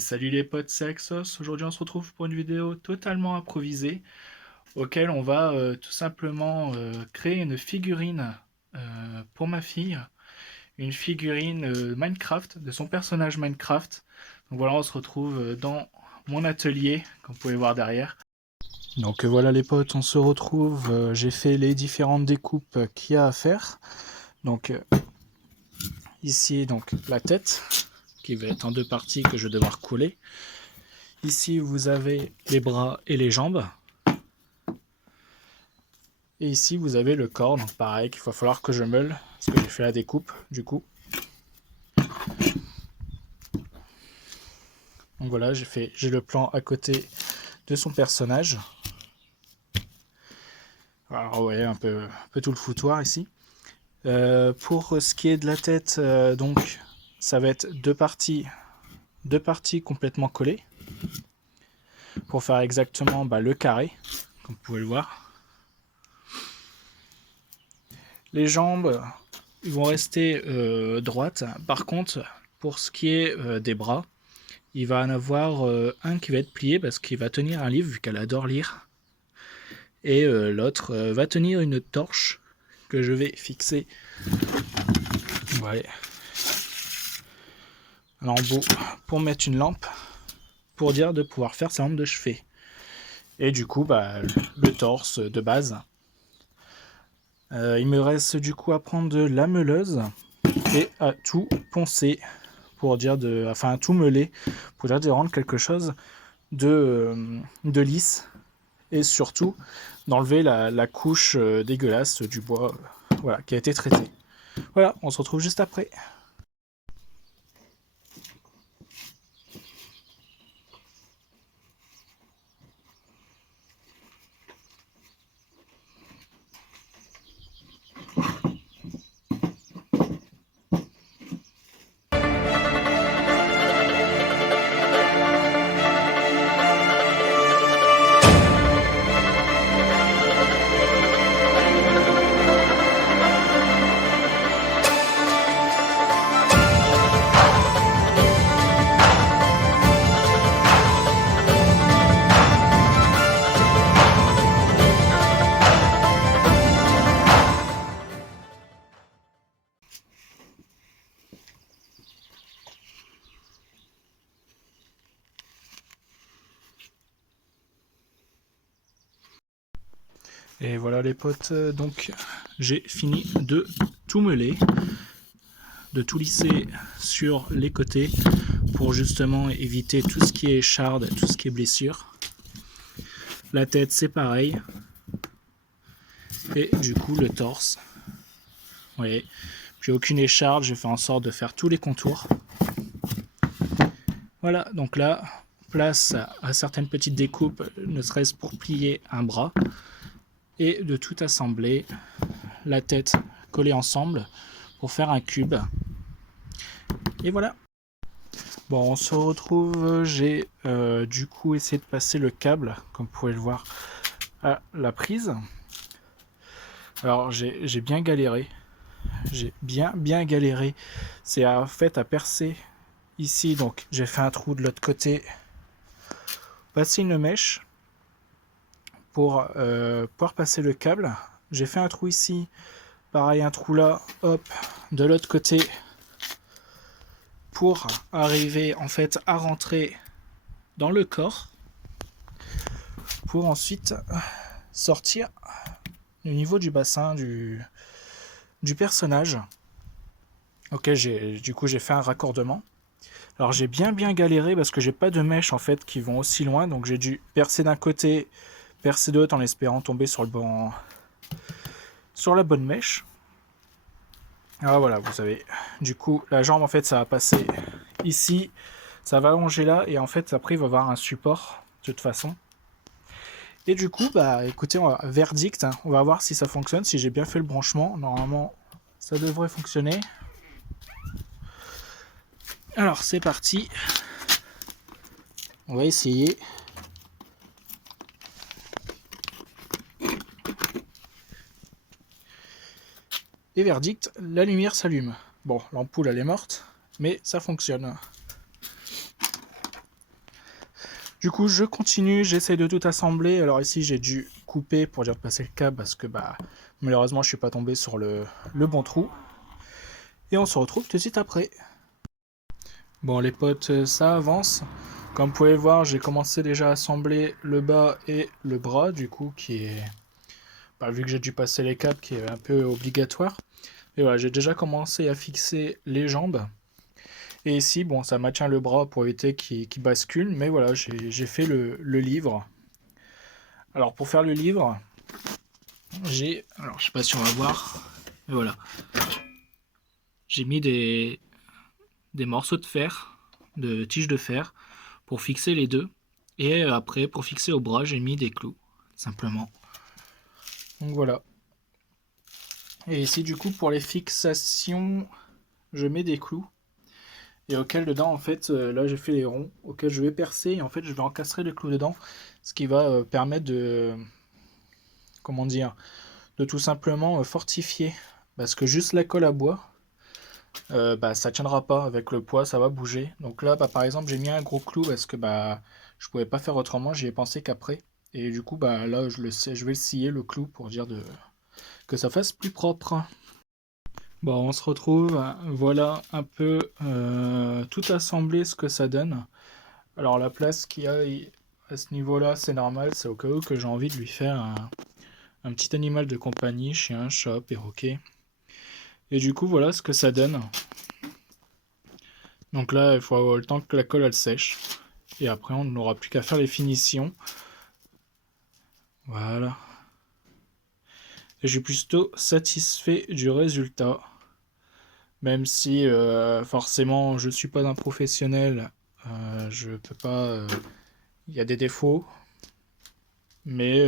Salut les potes, c'est Axos. Aujourd'hui on se retrouve pour une vidéo totalement improvisée auquel on va tout simplement créer une figurine pour ma fille. Une figurine Minecraft, de son personnage Minecraft. Donc voilà, on se retrouve dans mon atelier, comme vous pouvez voir derrière. Donc voilà les potes, on se retrouve. J'ai fait les différentes découpes qu'il y a à faire. Donc ici donc la tête, qui va être en deux parties que je vais devoir couler. Ici, vous avez les bras et les jambes. Et ici, vous avez le corps. Donc pareil, qu'il va falloir que je meule, parce que j'ai fait la découpe, du coup. Donc voilà, j'ai le plan à côté de son personnage. Alors ouais, un peu tout le foutoir ici. Pour ce qui est de la tête, donc ça va être deux parties complètement collées. Pour faire exactement le carré, comme vous pouvez le voir. Les jambes, ils vont rester droites. Par contre, pour ce qui est des bras, il va en avoir un qui va être plié parce qu'il va tenir un livre vu qu'elle adore lire. Et l'autre va tenir une torche que je vais fixer en embout pour mettre une lampe pour dire de pouvoir faire sa lampe de chevet. Et du coup, le torse de base. Il me reste du coup à prendre de la meuleuse et à tout poncer pour dire enfin tout meuler pour dire de rendre quelque chose de lisse et surtout d'enlever la couche dégueulasse du bois voilà, qui a été traité. Voilà, on se retrouve juste après. Et voilà les potes, donc j'ai fini de tout meuler, de tout lisser sur les côtés pour justement éviter tout ce qui est écharde, tout ce qui est blessure. La tête c'est pareil. Et du coup le torse. Vous voyez, j'ai aucune écharde, j'ai fait en sorte de faire tous les contours. Voilà, donc là, place à certaines petites découpes, ne serait-ce pour plier un bras. Et de tout assembler, la tête collée ensemble pour faire un cube. Et voilà. Bon, on se retrouve, j'ai du coup essayé de passer le câble, comme vous pouvez le voir, à la prise. Alors j'ai bien galéré, j'ai bien galéré. C'est en fait à percer ici, donc j'ai fait un trou de l'autre côté, passer une mèche pour pouvoir passer le câble. J'ai fait un trou ici, pareil un trou là, hop, de l'autre côté, pour arriver en fait à rentrer dans le corps, pour ensuite sortir au niveau du bassin du personnage. Ok, du coup j'ai fait un raccordement. Alors j'ai bien galéré parce que j'ai pas de mèches en fait qui vont aussi loin, donc j'ai dû percer d'un côté, percer de l'autre en espérant tomber sur la bonne mèche. Alors voilà, vous savez, du coup la jambe en fait ça va passer ici, ça va allonger là et en fait après il va y avoir un support de toute façon. Et du coup écoutez, verdict, hein, on va voir si ça fonctionne, si j'ai bien fait le branchement. Normalement ça devrait fonctionner. Alors c'est parti, on va essayer. Et verdict, la lumière s'allume. Bon, l'ampoule elle est morte, mais ça fonctionne. Du coup, je continue, j'essaie de tout assembler. Alors ici, j'ai dû couper pour dire de passer le câble parce que malheureusement, je suis pas tombé sur le bon trou. Et on se retrouve tout de suite après. Bon, les potes, ça avance. Comme vous pouvez voir, j'ai commencé déjà à assembler le bas et le bras, du coup, qui est... vu que j'ai dû passer les câbles, qui est un peu obligatoire. Et voilà, j'ai déjà commencé à fixer les jambes. Et ici, bon, ça maintient le bras pour éviter qu'il bascule, mais voilà, j'ai fait le livre. Alors, pour faire le livre, alors je sais pas si on va voir, mais voilà, j'ai mis des morceaux de fer, de tiges de fer, pour fixer les deux. Et après, pour fixer au bras, j'ai mis des clous, simplement. Donc voilà. Et ici, du coup, pour les fixations, je mets des clous. Et auquel dedans, en fait, là j'ai fait les ronds, auquel je vais percer, et en fait je vais encastrer les clous dedans, ce qui va permettre de, comment dire, de tout simplement fortifier. Parce que juste la colle à bois, ça tiendra pas avec le poids, ça va bouger. Donc là, par exemple, j'ai mis un gros clou parce que je pouvais pas faire autrement, j'y ai pensé qu'après. Et du coup, là, je vais le scier le clou pour dire que ça fasse plus propre. Bon, on se retrouve, voilà un peu tout assemblé ce que ça donne. Alors la place qu'il y a à ce niveau-là, c'est normal, c'est au cas où que j'ai envie de lui faire un petit animal de compagnie, chien, chat, perroquet. Et du coup, voilà ce que ça donne. Donc là, il faut avoir le temps que la colle elle sèche. Et après, on n'aura plus qu'à faire les finitions. Voilà. Et je suis plutôt satisfait du résultat. Même si forcément je suis pas un professionnel, je peux pas. Il y a des défauts, mais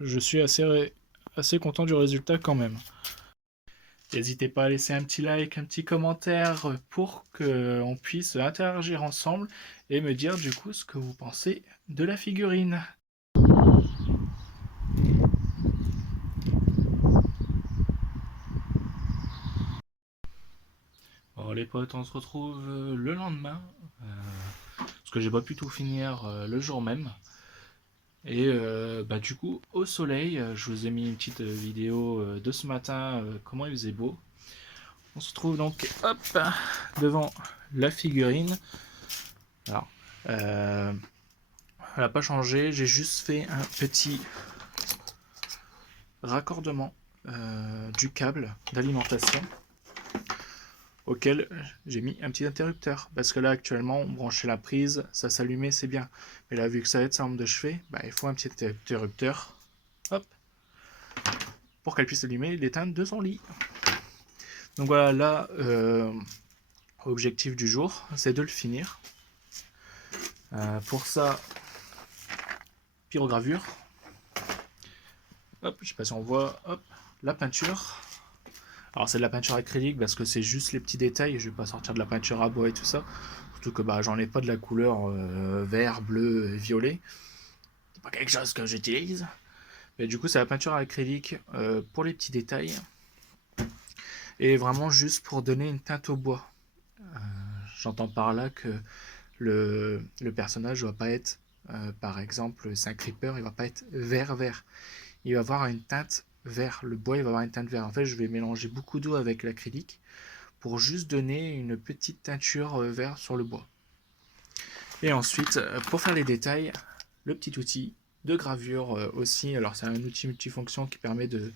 je suis assez content du résultat quand même. N'hésitez pas à laisser un petit like, un petit commentaire pour qu'on puisse interagir ensemble et me dire du coup ce que vous pensez de la figurine. Bon les potes, on se retrouve le lendemain, parce que j'ai pas pu tout finir le jour même. Et du coup, au soleil, je vous ai mis une petite vidéo de ce matin, comment il faisait beau. On se trouve donc hop, devant la figurine. Alors, elle n'a pas changé, j'ai juste fait un petit raccordement du câble d'alimentation auquel j'ai mis un petit interrupteur. Parce que là, actuellement, on branchait la prise, ça s'allumait, c'est bien. Mais là, vu que ça va être sa lampe de chevet, il faut un petit interrupteur. Hop, pour qu'elle puisse allumer l'éteinte de son lit. Donc voilà, là, objectif du jour, c'est de le finir. Pour ça, pyrogravure. Hop, je sais pas si on voit, hop, la peinture. Alors c'est de la peinture acrylique parce que c'est juste les petits détails, je vais pas sortir de la peinture à bois et tout ça. Surtout que j'en ai pas de la couleur vert, bleu, violet. C'est pas quelque chose que j'utilise. Mais du coup c'est la peinture acrylique pour les petits détails. Et vraiment juste pour donner une teinte au bois. J'entends par là que le personnage ne va pas être, par exemple, c'est un creeper, il va pas être vert. Il va avoir une teinte vert. Le bois, il va avoir une teinte vert. En fait, je vais mélanger beaucoup d'eau avec l'acrylique pour juste donner une petite teinture vert sur le bois. Et ensuite, pour faire les détails, le petit outil de gravure aussi. Alors, c'est un outil multifonction qui permet de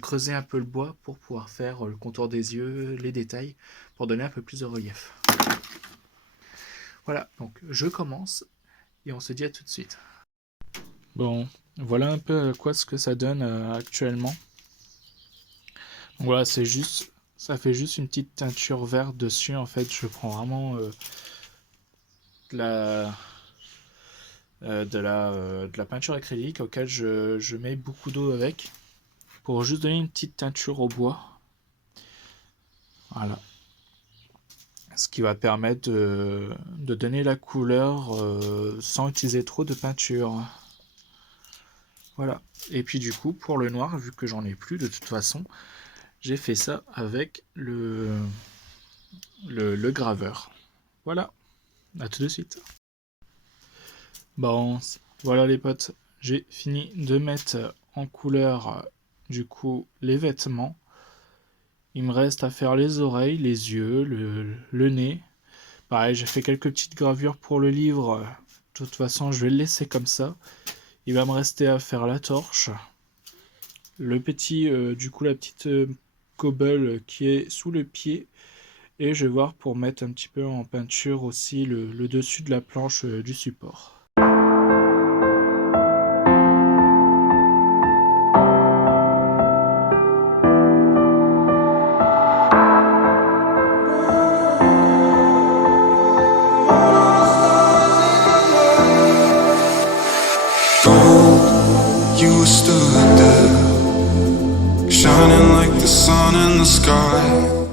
creuser un peu le bois pour pouvoir faire le contour des yeux, les détails, pour donner un peu plus de relief. Voilà, donc je commence et on se dit à tout de suite. Bon, voilà un peu quoi ce que ça donne actuellement. Donc voilà, ça fait juste une petite teinture verte dessus. En fait, je prends vraiment de la peinture acrylique auquel je mets beaucoup d'eau avec pour juste donner une petite teinture au bois. Voilà. Ce qui va permettre de donner la couleur sans utiliser trop de peinture. Voilà. Et puis du coup, pour le noir, vu que j'en ai plus de toute façon, j'ai fait ça avec le graveur. Voilà. À tout de suite. Bon, voilà les potes, j'ai fini de mettre en couleur du coup les vêtements. Il me reste à faire les oreilles, les yeux, le nez. Pareil, j'ai fait quelques petites gravures pour le livre. De toute façon, je vais le laisser comme ça. Il va me rester à faire la torche. Le petit, du coup, la petite cobble qui est sous le pied. Et je vais voir pour mettre un petit peu en peinture aussi le dessus de la planche du support. You stood there, shining like the sun in the sky.